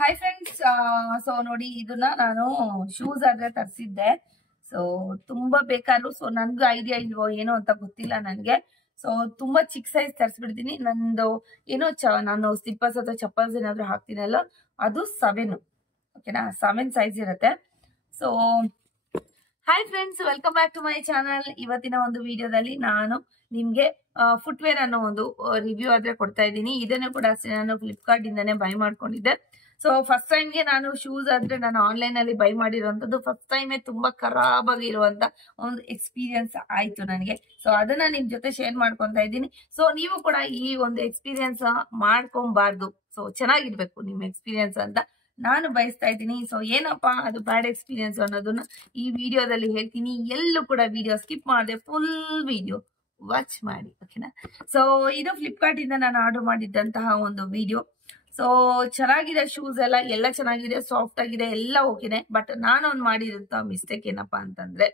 Hi friends, so ನೋಡಿ ಇದನ್ನ ನಾನು ಶೂಸ್ ಆದ್ರೆ ತರಿಸಿದ್ದೆ. ಸೊ ತುಂಬಾ ಬೇಕಾದ್ರು. ಸೊ ನನ್ಗೂ ಐಡಿಯಾ ಇಲ್ವೋ ಏನೋ ಅಂತ ಗೊತ್ತಿಲ್ಲ ನನ್ಗೆ. ಸೊ ತುಂಬಾ ಚಿಕ್ಕ ಸೈಜ್ ತರಿಸ್ಬಿಡ್ತೀನಿ. ನಂದು ಏನೋ ನಾನು ಸ್ಲಿಪ್ಪರ್ಸ್ ಅಥವಾ ಚಪ್ಪಲ್ಸ್ ಏನಾದ್ರು ಹಾಕ್ತೀನಲ್ಲ, ಅದು 7. ಓಕೆನಾ, 7 ಸೈಜ್ ಇರುತ್ತೆ. So hi friends, welcome back to my channel. ಇವತ್ತಿನ ಒಂದು ವಿಡಿಯೋದಲ್ಲಿ ನಾನು ನಿಮ್ಗೆ ಫುಟ್ವೇರ್ ಅನ್ನೋ ಒಂದು ರಿವ್ಯೂ ಆದ್ರೆ ಕೊಡ್ತಾ ಇದ್ದೀನಿ. ಇದನ್ನು ಕೂಡ ಅಷ್ಟೇ ನಾನು ಫ್ಲಿಪ್ಕಾರ್ಟ್ ಇಂದಾನೆ ಬೈ ಮಾಡ್ಕೊಂಡಿದ್ದೆ. ಸೊ ಫಸ್ಟ್ ಟೈಮ್ಗೆ ನಾನು ಶೂಸ್ ಆದ್ರೆ ನಾನು ಆನ್ಲೈನ್ ಅಲ್ಲಿ ಬೈ ಮಾಡಿರುವಂತದ್ದು. ಫಸ್ಟ್ ಟೈಮೇ ತುಂಬಾ ಖರಾಬ್ ಆಗಿರುವಂತ ಒಂದು ಎಕ್ಸ್ಪೀರಿಯನ್ಸ್ ಆಯ್ತು ನನಗೆ. ಸೊ ಅದನ್ನ ನಿಮ್ ಜೊತೆ ಶೇರ್ ಮಾಡ್ಕೊಂತ ಇದ್ದೀನಿ. ಸೊ ನೀವು ಕೂಡ ಈ ಒಂದು ಎಕ್ಸ್ಪೀರಿಯನ್ಸ್ ಮಾಡ್ಕೊಬಾರ್ದು. ಸೊ ಚೆನ್ನಾಗಿರ್ಬೇಕು ನಿಮ್ ಎಕ್ಸ್ಪೀರಿಯನ್ಸ್ ಅಂತ ನಾನು ಬಯಸ್ತಾ ಇದ್ದೀನಿ. ಸೊ ಏನಪ್ಪಾ ಅದು ಬ್ಯಾಡ್ ಎಕ್ಸ್ಪೀರಿಯನ್ಸ್ ಅನ್ನೋದನ್ನ ಈ ವಿಡಿಯೋದಲ್ಲಿ ಹೇಳ್ತೀನಿ. ಎಲ್ಲೂ ಕೂಡ ವಿಡಿಯೋ ಸ್ಕಿಪ್ ಮಾಡದೆ ಫುಲ್ ವಿಡಿಯೋ ವಾಚ್ ಮಾಡಿ, ಓಕೆನಾ. ಸೊ ಇದು ಫ್ಲಿಪ್ಕಾರ್ಟ್ ಇಂದ ನಾನು ಆರ್ಡರ್ ಮಾಡಿದ್ದಂತಹ ಒಂದು ವಿಡಿಯೋ. ಸೊ ಚೆನ್ನಾಗಿದೆ, ಶೂಸ್ ಎಲ್ಲ ಚೆನ್ನಾಗಿದೆ, ಸಾಫ್ಟ್ ಆಗಿದೆ, ಎಲ್ಲ ಓಕೆನೆ. ಬಟ್ ನಾನು ಒಂದು ಮಾಡಿದಂತ ಮಿಸ್ಟೇಕ್ ಏನಪ್ಪಾ ಅಂತಂದ್ರೆ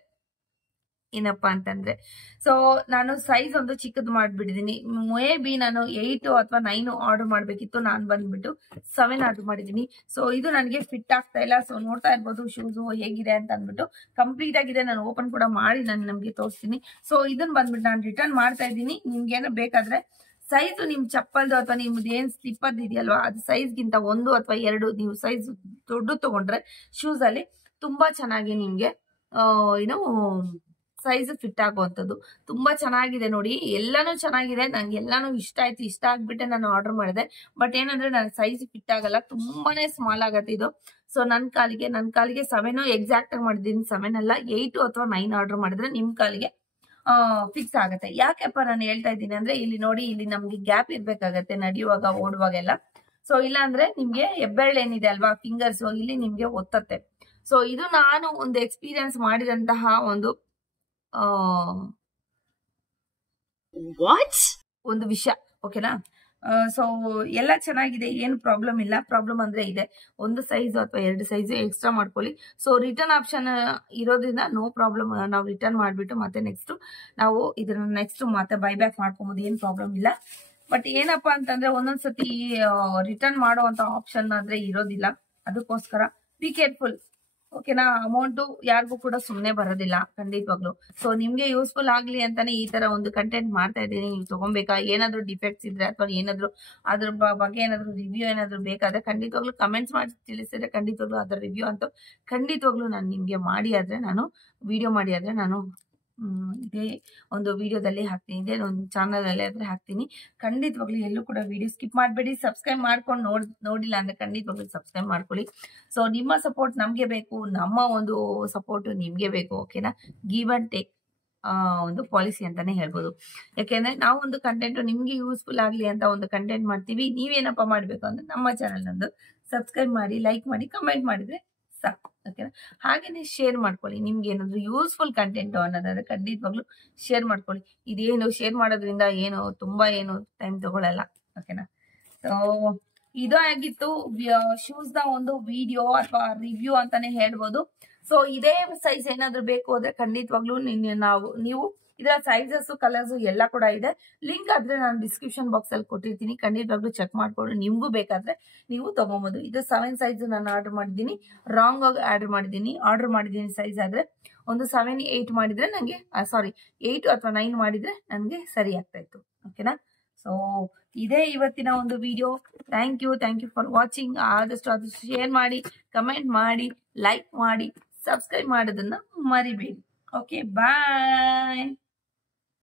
ಸೊ ನಾನು ಸೈಜ್ ಒಂದು ಚಿಕ್ಕದ್ ಮಾಡ್ಬಿಟ್ಟಿದೀನಿ. ಮೇ ಬಿ ನಾನು 8 ಅಥವಾ 9 ಆರ್ಡರ್ ಮಾಡ್ಬೇಕಿತ್ತು, ನಾನು ಬಂದ್ಬಿಟ್ಟು 7 ಆರ್ಡರ್ ಮಾಡಿದೀನಿ. ಸೊ ಇದು ನನಗೆ ಫಿಟ್ ಆಗ್ತಾ ಇಲ್ಲ. ಸೊ ನೋಡ್ತಾ ಇರ್ಬೋದು ಶೂಸ್ ಹೇಗಿದೆ ಅಂತ ಅಂದ್ಬಿಟ್ಟು. ಕಂಪ್ಲೀಟ್ ಆಗಿದೆ, ನಾನು ಓಪನ್ ಕೂಡ ಮಾಡಿ ನಾನು ನಮ್ಗೆ ತೋರಿಸ್ತೀನಿ. ಸೊ ಇದನ್ನ ಬಂದ್ಬಿಟ್ಟು ನಾನು ರಿಟರ್ನ್ ಮಾಡ್ತಾ ಇದ್ದೀನಿ. ನಿಮ್ಗೇನೋ ಬೇಕಾದ್ರೆ ಸೈಜ್ ನಿಮ್ ಚಪ್ಪಲ್ದು ಅಥವಾ ನಿಮ್ದು ಏನ್ ಸ್ಲಿಪ್ಪರ್ ಇದೆಯಲ್ವಾ, ಅದು ಸೈಜ್ಗಿಂತ 1 ಅಥವಾ 2 ನೀವು ಸೈಜ್ ದೊಡ್ಡ ತಗೊಂಡ್ರೆ ಶೂಸ್ ಅಲ್ಲಿ ತುಂಬಾ ಚೆನ್ನಾಗಿ ನಿಮ್ಗೆ ಏನೋ ಸೈಜ್ ಫಿಟ್ ಆಗುವಂಥದ್ದು. ತುಂಬಾ ಚೆನ್ನಾಗಿದೆ ನೋಡಿ, ಎಲ್ಲಾನು ಚೆನ್ನಾಗಿದೆ. ನಂಗೆ ಎಲ್ಲಾನು ಇಷ್ಟ ಆಯ್ತು. ಇಷ್ಟ ಆಗ್ಬಿಟ್ಟೆ ನಾನು ಆರ್ಡರ್ ಮಾಡಿದೆ. ಬಟ್ ಏನಂದ್ರೆ ನನ್ನ ಸೈಜ್ ಫಿಟ್ ಆಗಲ್ಲ, ತುಂಬಾನೇ ಸ್ಮಾಲ್ ಆಗತ್ತೆ ಇದು. ಸೊ ನನ್ನ ಕಾಲಿಗೆ 7 ಎಕ್ಸಾಕ್ಟ್ ಆಗಿ ಮಾಡಿದ್ದೀನಿ. 7 ಅಲ್ಲ, 8 ಅಥವಾ 9 ಆರ್ಡರ್ ಮಾಡಿದ್ರೆ ನಿಮ್ ಕಾಲಿಗೆ ಫಿಕ್ಸ್ ಆಗತ್ತೆ. ಯಾಕೆಪ್ಪ ನಾನು ಹೇಳ್ತಾ ಇದ್ದೀನಿ ಅಂದ್ರೆ, ಇಲ್ಲಿ ನೋಡಿ, ಇಲ್ಲಿ ನಮ್ಗೆ ಗ್ಯಾಪ್ ಇರ್ಬೇಕಾಗತ್ತೆ ನಡೆಯುವಾಗ ಓಡುವಾಗೆಲ್ಲ. ಸೊ ಇಲ್ಲ ಅಂದ್ರೆ ನಿಮ್ಗೆ ಹೆಬ್ಬೆರಳು ಏನಿದೆ ಅಲ್ವಾ, ಫಿಂಗರ್ಸ್, ಇಲ್ಲಿ ನಿಮ್ಗೆ ಒತ್ತತ್ತೆ. ಸೊ ಇದು ನಾನು ಒಂದು ಎಕ್ಸ್ಪೀರಿಯನ್ಸ್ ಮಾಡಿದಂತಹ ಒಂದು ವಿಷಯ, ಓಕೆನಾ. ಸೊ ಎಲ್ಲ ಚೆನ್ನಾಗಿದೆ, ಏನು ಪ್ರಾಬ್ಲಮ್ ಇಲ್ಲ. ಪ್ರಾಬ್ಲಮ್ ಅಂದ್ರೆ ಇದೆ, ಒಂದು ಸೈಜ್ ಅಥವಾ 2 ಸೈಜ್ ಎಕ್ಸ್ಟ್ರಾ ಮಾಡ್ಕೊಳ್ಳಿ. ಸೊ ರಿಟರ್ನ್ ಆಪ್ಷನ್ ಇರೋದ್ರಿಂದ ನೋ ಪ್ರಾಬ್ಲಮ್. ನಾವು ರಿಟರ್ನ್ ಮಾಡ್ಬಿಟ್ಟು ಮತ್ತೆ ನೆಕ್ಸ್ಟ್ ಮತ್ತೆ ಬೈಬ್ಯಾಕ್ ಮಾಡ್ಕೊಬೋದು, ಏನ್ ಪ್ರಾಬ್ಲಮ್ ಇಲ್ಲ. ಬಟ್ ಏನಪ್ಪಾ ಅಂತಂದ್ರೆ ಒಂದೊಂದ್ಸತಿ ರಿಟರ್ನ್ ಮಾಡುವಂತ ಆಪ್ಷನ್ ಆದ್ರೆ ಇರೋದಿಲ್ಲ. ಅದಕ್ಕೋಸ್ಕರ ಬಿ ಕೇರ್ಫುಲ್, ಓಕೆನಾ. ಅಮೌಂಟ್ ಯಾರಿಗೂ ಕೂಡ ಸುಮ್ನೆ ಬರೋದಿಲ್ಲ, ಖಂಡಿತವಾಗ್ಲು. ಸೊ ನಿಮ್ಗೆ ಯೂಸ್ಫುಲ್ ಆಗ್ಲಿ ಅಂತಾನೆ ಈ ತರ ಒಂದು ಕಂಟೆಂಟ್ ಮಾಡ್ತಾ ಇದ್ದೀನಿ. ನೀವು ತಗೊಬೇಕಾ, ಏನಾದ್ರು ಡಿಫೆಕ್ಟ್ಸ್ ಇದ್ರೆ ಅಥವಾ ಏನಾದ್ರು ಅದ್ರ ಬಗ್ಗೆ ಏನಾದ್ರು ರಿವ್ಯೂ ಏನಾದ್ರು ಬೇಕಾದ್ರೆ ಖಂಡಿತವಾಗ್ಲು ಕಮೆಂಟ್ಸ್ ಮಾಡಿ ತಿಳಿಸಿದ್ರೆ ಖಂಡಿತವಾಗ್ಲು ಅದ್ರ ರಿವ್ಯೂ ಅಂತ ಖಂಡಿತವಾಗ್ಲು ನಾನು ನಿಮ್ಗೆ ವಿಡಿಯೋ ಮಾಡಿ ಆದ್ರೆ ನಾನು ಇದೇ ಒಂದು ವಿಡಿಯೋದಲ್ಲಿ ಹಾಕ್ತೀನಿ, ಇದೇ ಒಂದು ಚಾನಲ್ ಅಲ್ಲಿ ಆದ್ರೆ ಹಾಕ್ತೀನಿ. ಖಂಡಿತವಾಗ್ಲು ಎಲ್ಲೂ ಕೂಡ ವಿಡಿಯೋ ಸ್ಕಿಪ್ ಮಾಡಬೇಡಿ. ಸಬ್ಸ್ಕ್ರೈಬ್ ಮಾಡ್ಕೊಂಡು ನೋಡಿಲ್ಲ ಅಂದ್ರೆ ಖಂಡಿತವಾಗ್ಲು ಸಬ್ಸ್ಕ್ರೈಬ್ ಮಾಡ್ಕೊಳ್ಳಿ. ಸೊ ನಿಮ್ಮ ಸಪೋರ್ಟ್ ನಮ್ಗೆ ಬೇಕು, ನಮ್ಮ ಒಂದು ಸಪೋರ್ಟ್ ನಿಮ್ಗೆ ಬೇಕು, ಓಕೆನಾ. ಗಿವ್ ಅಂಡ್ ಟೇಕ್ ಒಂದು ಪಾಲಿಸಿ ಅಂತಾನೆ ಹೇಳ್ಬೋದು. ಯಾಕೆಂದ್ರೆ ನಾವು ಒಂದು ಕಂಟೆಂಟ್ ನಿಮ್ಗೆ ಯೂಸ್ಫುಲ್ ಆಗ್ಲಿ ಅಂತ ಒಂದು ಕಂಟೆಂಟ್ ಮಾಡ್ತೀವಿ. ನೀವೇನಪ್ಪ ಮಾಡ್ಬೇಕು ಅಂದ್ರೆ ನಮ್ಮ ಚಾನಲ್ ನಂದು ಸಬ್ಸ್ಕ್ರೈಬ್ ಮಾಡಿ, ಲೈಕ್ ಮಾಡಿ, ಕಮೆಂಟ್ ಮಾಡಿದ್ರೆ ಸಾಕು, ಓಕೆನಾ. ಹಾಗೇನೆ ಶೇರ್ ಮಾಡ್ಕೊಳ್ಳಿ. ನಿಮ್ಗೆ ಏನಾದ್ರು ಯೂಸ್ಫುಲ್ ಕಂಟೆಂಟ್ ಅನ್ನೋದಾದ್ರೆ ಖಂಡಿತವಾಗ್ಲು ಶೇರ್ ಮಾಡ್ಕೊಳ್ಳಿ. ಇದೇನು ಶೇರ್ ಮಾಡೋದ್ರಿಂದ ತುಂಬಾ ಟೈಮ್ ತಗೊಳಲ್ಲ, ಓಕೆನಾ. ಸೊ ಇದು ಆಗಿತ್ತು ಶೂಸ್ ನ ಒಂದು ವಿಡಿಯೋ ಅಥವಾ ರಿವ್ಯೂ ಅಂತಾನೆ ಹೇಳ್ಬೋದು. ಸೊ ಇದೇ ಸೈಜ್ ಏನಾದ್ರು ಬೇಕು ಅಂದ್ರೆ ಖಂಡಿತವಾಗ್ಲು ನೀವು ಇದರ ಸೈಜಸ್, ಕಲರ್ಸ್ ಎಲ್ಲ ಕೂಡ ಇದೆ. ಲಿಂಕ್ ಆದ್ರೆ ನಾನು ಡಿಸ್ಕ್ರಿಪ್ಷನ್ ಬಾಕ್ಸ್ ಅಲ್ಲಿ ಕೊಟ್ಟಿರ್ತೀನಿ, ಖಂಡಿತವಾಗ್ಲು ಚೆಕ್ ಮಾಡ್ಕೊಂಡು ನಿಮ್ಗೂ ಬೇಕಾದ್ರೆ ನೀವು ತಗೋಬಹುದು. ಇದು 7 ಸೈಜ್ ನಾನು ಆರ್ಡರ್ ಮಾಡಿದ್ದೀನಿ. ರಾಂಗ್ ಆಗಿ ಆರ್ಡರ್ ಮಾಡಿದ್ದೀನಿ ಸೈಜ್ ಆದ್ರೆ. ಒಂದು 7, 8 ಮಾಡಿದ್ರೆ ನಂಗೆ 8 ಅಥವಾ 9 ಮಾಡಿದ್ರೆ ನನ್ಗೆ ಸರಿ ಆಗ್ತಾ ಇತ್ತು, ಓಕೆನಾ. ಸೊ ಇದೇ ಇವತ್ತಿನ ಒಂದು video. Thank you for watching. ಆದಷ್ಟು ಶೇರ್ ಮಾಡಿ, ಕಮೆಂಟ್ ಮಾಡಿ, ಲೈಕ್ ಮಾಡಿ, ಸಬ್ಸ್ಕ್ರೈಬ್ ಮಾಡೋದನ್ನ ಮರಿಬೇಡಿ. ಓಕೆ, ಬಾಯ್.